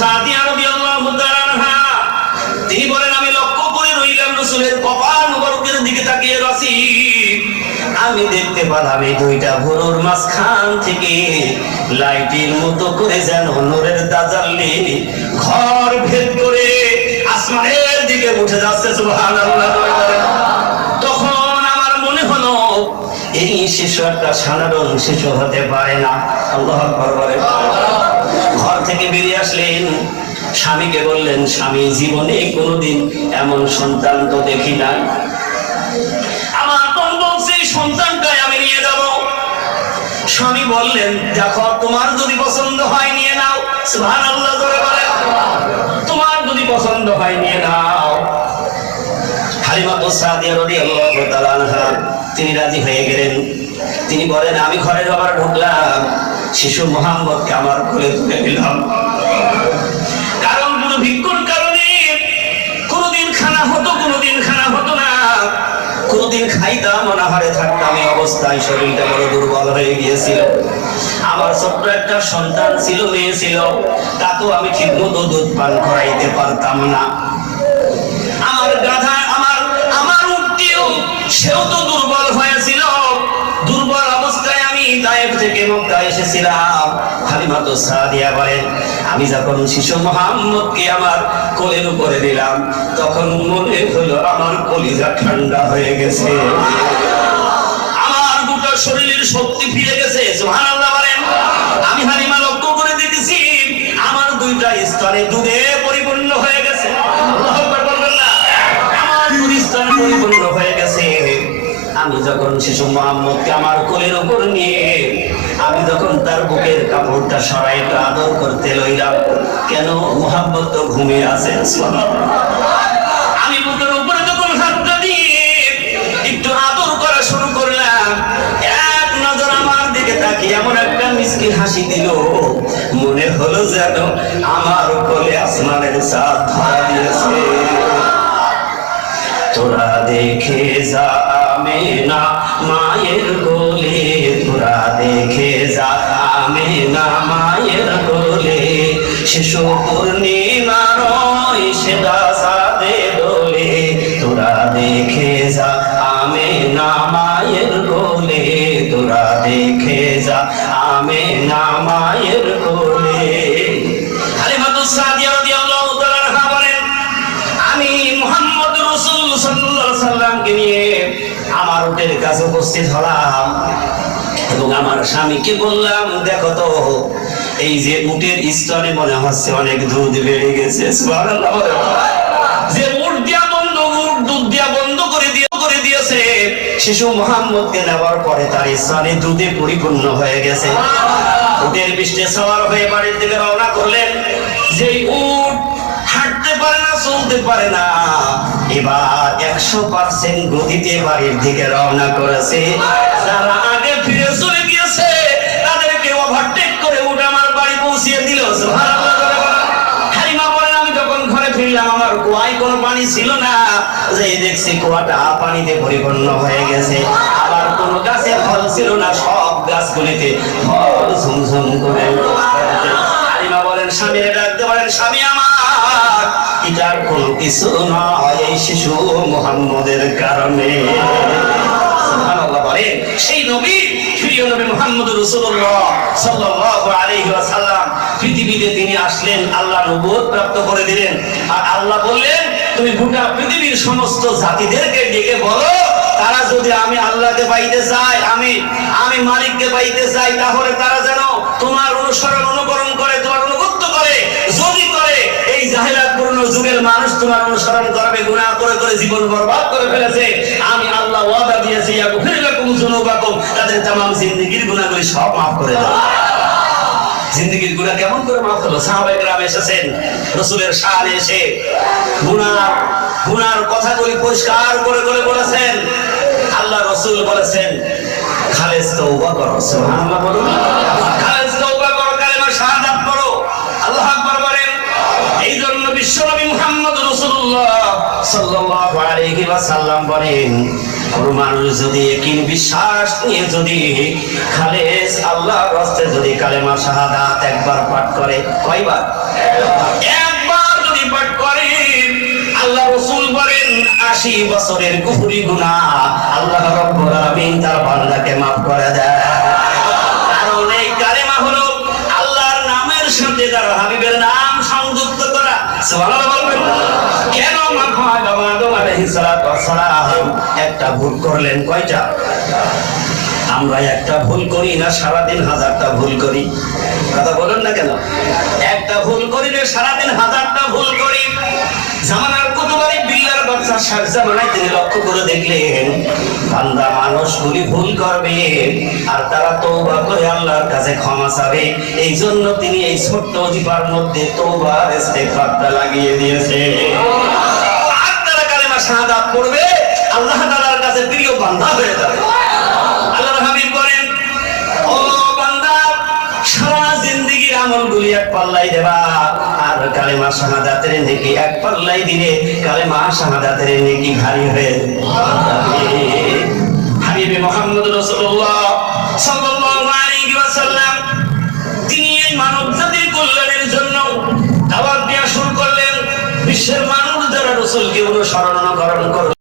সাদিয়া রাদিয়াল্লাহু তাআলা আনহা তিনি বলেন আমি লক্ষ্য করে রইলাম রাসূলের কপাল মুবারকের দিকে তাকিয়ে আছি, আমি দেখতে পেলাম এই দুইটা ভুরুর মাঝখান থেকে লাইটের মতো করে যেন নূরের তাজাল্লি ঘর ভেদ করে আসমানের দিকে উঠে যাচ্ছে। সুবহানাল্লাহ। তখন আমার মনে হলো এই শিশু একটা সাধারণ শিশু হতে পারে না। আল্লাহু আকবার বলেন। ঘর থেকে বেরিয়ে আসলেন, স্বামীকে বললেন, স্বামী জীবনে কোনোদিন এমন সন্তান তো দেখি নাই, আমার কোন বংশের সন্তানটাই আমি নিয়ে যাব। স্বামী বললেন, দেখো তোমার যদি পছন্দ হয় নিয়ে নাও। সুবহানাল্লাহ জোরে বলেন। তোমার যদি পছন্দ হয় নিয়ে নাও। হালিমা সাদিয়া রাদিয়াল্লাহু তাআলা আনহা তিনি রাজি হয়ে গেলেন। তিনি বলেন, আমি ঘরে আবার ঢুকলাম, শিশু মুহাম্মদকে আমার কোলে তুলে নিলাম। কারণ দুর্ভিক্ষর কারণে কোনোদিন খানা হতো, কোনোদিন খানা হতো না, কোনোদিন খাইতাম অনাহারে থাকতাম। এই অবস্থায় শরীরটা বড় দুর্বল হয়ে গিয়েছিল। আমার ছোট্ট একটা সন্তান ছিল, মেয়ে ছিল, তাকেও আমি ঠিক মতো দুধ পান করাইতে পারতাম না। আমার গাধা আমার উটটিও সেও তো দুর্বল হয়েছিল। দুর্বল অবস্থায় আমি তায়েফ থেকে মক্কা এসেছিলাম। হালিমা সাদিয়া বলেন, আমি যখন শিশু মুহাম্মদকে আমার কোলের উপরে দিলাম, তখন মনে হলো আমার কলিজা ঠান্ডা হয়ে গেছে, আমার গোটা শরীরের শক্তি ফিরে গেছে। সুবহানাল্লাহ বলেন। আমি হালিমা লক্ষ্য করে দেখেছি আমার দুইটা স্তনে দুধে পরিপূর্ণ হয়ে গেছে। আল্লাহু আকবার বলবেন না? আমার দুই স্তনে পরিপূর্ণ হয়ে গেছে। আমি যখন শিশু মুহাম্মদকে আমার কোলের উপর নিয়ে আমি যখন তার বুকের কাপড়টা সরাই একটু আদর করতে লইলাম, কেন মুহাম্মদ তো ঘুমিয়ে আছে। আমি বুকের উপরে যখন হাতটা দিয়ে একটু আদর করা শুরু করলাম, এক নজর আমার দিকে তাকিয়ে এমন একটা মিষ্টি হাসি দিল, মনে হলো যেন আমার কোলে আসমানের চাঁদ ধরা দিয়েছে। তোরা দেখে যা আমেনা মায়ের কোলে, তোরা দেখে যা আমেনা মায়ের কোলে, শিশু পূর্ণিমার সেদা সাদে দোলে, তোরা দেখে যা আমেনা মায়ের কোলে, তোরা দেখে যা আমেনা মায়ের কোলে। হালিমা সাদিয়া রাদিয়াল্লাহু তাআলা আনহা বলেন, আমি মুহাম্মদ রাসূল সাল্লাল্লাহু আলাইহি সাল্লামকে নিয়ে আমার উটের কাছে উপস্থিত হলাম এবং আমার স্বামীকে বললাম, দেখো তো এই যে উটের স্তনে মনে হচ্ছে অনেক দুধ বেড়ে গেছে। সুবহানাল্লাহ। যে উট দিয়া বন্ধ, উট দুধ দিয়া বন্ধ করে দিয়েছে, শিশু মুহাম্মদকে নেওয়ার পরে তার স্তনে দুধে পরিপূর্ণ হয়ে গেছে। উটের পৃষ্ঠে সওয়ার হয়ে বাড়ির দিকে রওনা করলেন। যে উট হাঁটতে পারে না, চলতে পারে না, এবার 100% গতিতে বাড়ির দিকে রওনা করেছে। যারা আগে ফিরে চলে গিয়েছে তাদেরকে ওভারটেক করে উঠ আমার বাড়ি পৌঁছিয়ে দিল। সুবহানাল্লাহ। হালিমা বলেন, আমি যখন ঘরে ফিরলাম আমার কুয়ায় কোনো পানি ছিল না, যে দেখছি কুয়াটা পানিতে পরিপূর্ণ হয়ে গেছে। আবার কোনো গাছে ফল ছিল না, সব গাছগুলিতে ফল ঝুমঝুম করে। হালিমা বলেন, স্বামীরে ডাকতে বলেন, স্বামী আমার, এটার কোনো কিছু নয়, এই শিশু মুহাম্মদের কারণে। সুবহানাল্লাহ বলেন। সেই নবী, প্রিয় নবী মুহাম্মদ রাসূলুল্লাহ সাল্লাল্লাহু আলাইহি ওয়াসাল্লাম পৃথিবীতে তিনি আসলেন, আল্লাহ নবুয়ত প্রাপ্ত করে দিলেন। আর আল্লাহ বললেন, তুমি গোটা পৃথিবীর সমস্ত জাতিদেরকে ডেকে বলো, তারা যদি আমি আল্লাহকে পাইতে চায়, আমি মালিককে পাইতে চাই, তাহলে তারা যেন তোমার অনুকরণ করে, তোমার অনুগত্য করে। যদি করে, এই জাহেলাতপূর্ণ যুগের মানুষ তোমার অনুসরণ করবে, গুনাহ করে করে জীবন বরবাদ করে ফেলেছে। আমি আল্লাহ ওয়াদা দিয়েছি, ইয়াগফির লাকুম যুনুবাকুম, তাদের तमाम জিন্দেগীর গুনাহগুলি সব maaf করে দাও। জিন্দেগীর গুনাহ কেমন করে maaf হলো? সাহাবায়ে কেরাম এসেছেন রাসূলের শানে এসে গুনার কথাগুলি পরিষ্কার করে করে বলেছেন। আল্লাহ রাসূল বলেছেন, খালেস তওবা করো। সুবহানাল্লাহ বলুন। খালেস তওবা করো, কালেমা শাহাদাত পড়ো। আল্লাহু আকবার বলেন। এই জন্য বিশ্বনবী মুহাম্মদ রাসূলুল্লাহ সাল্লাল্লাহু আলাইহি ওয়াসাল্লাম বলেন, কোন মানুষ যদি একই বিশ্বাস নিয়ে যদি খালেস আল্লাহর রাস্তায় যদি কালেমা শাহাদাত একবার পাঠ করে, কয়বার? একবার যদি পাঠ করে, আল্লাহ রাসূল বলেন 80 বছরের কুফরি গুনাহ আল্লাহ রাব্বুল আলামিন তার বান্দাকে maaf করে দেয়। কারণ এই কালেমা হলো আল্লাহর নামের সাথে তার হাবিবের নাম সংযুক্ত করা। সুবহানাল্লাহ বলবেন। কেন মাফ হয়? আদম আলাইহিস সালাতু ওয়াস সালাম একটা ভুল করলেন, কয়টা? আমরা একটা ভুল করি না সারাদিন হাজারটা ভুল করি? কথা বলেন না কেন? একটা ভুল করিলে সারাদিন হাজারটা ভুল করি। জামানার কুতুবারি বিল্লার বাদশা শাহ জামানায় তিনি লক্ষ্য করে দেখলেন বান্দা মানুষগুলি ভুল করবে আর তারা তওবা করে আল্লাহর কাছে ক্ষমা চাবে। এই জন্য তিনি এই ছোট্ট জিপার মধ্যে তওবার ইস্তেগফারটা লাগিয়ে দিয়েছে। আর তারা কালেমা শাহাদাত পড়বে, আল্লাহ তাআলার কাছে প্রিয় বান্দা হয়ে যাবে। আল্লাহর হাবিব বলেন, ও বান্দা, সারা জিন্দেগীর আমলগুলি এক পাল্লাই দেবা আর কালেমা শাহাদাতের নেকি এক পাল্লাই দিলে কালেমা শাহাদাতের নেকি ভারী হয়ে যাবে। হাবিবে মুহাম্মদ রাসূলুল্লাহ সাল্লাল্লাহু আলাইহি ওয়াসাল্লাম তিনি এই মানব জাতির কল্যাণের জন্য দাওয়াত দেওয়া শুরু করলেন। বিশ্বের মানুষ যারা রাসূলকে অনুসরণ করবে